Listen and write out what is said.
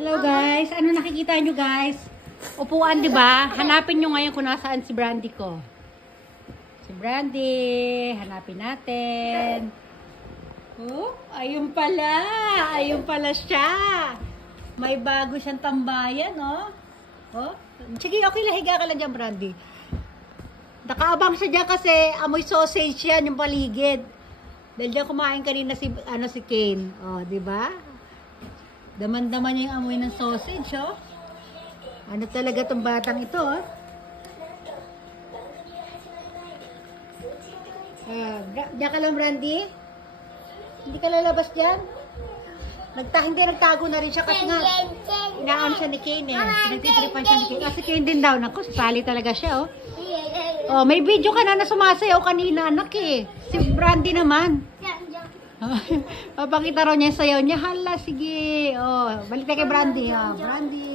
Hello guys, ano nakikita nyo guys? Upuan, di ba? Hanapin nyo ngayon kung nasaan si Brandy ko. Si Brandy, hanapin natin. Oh, ayun pala. Ayun pala siya. May bago siyang tambayan, oh. Oh, sige, okay lang, higa ka lang dyan, Brandy. Nakaabang siya dyan kasi amoy sausage yan, yung paligid. Dahil dyan kumain kanina si Kane. Oh, di ba? Daman-daman niya yung amoy ng sausage, oh. Ano talaga tong batang ito, oh. Diyan ka lang, Brandy. Hindi ka lalabas dyan. Hindi, nagtago na rin siya kasi nga inaan siya ni Kane, eh. Pinagtitripan siya ni Kane. Kasi Kane din daw. Naku, sali talaga siya, oh. Oh, may video ka na sumasayaw kanina, anak, eh. Si Brandy naman. Papakita raw niya yung sayaw niya. Hala, sige. Oh, balik tayo kay Brandy. Oh, Brandy.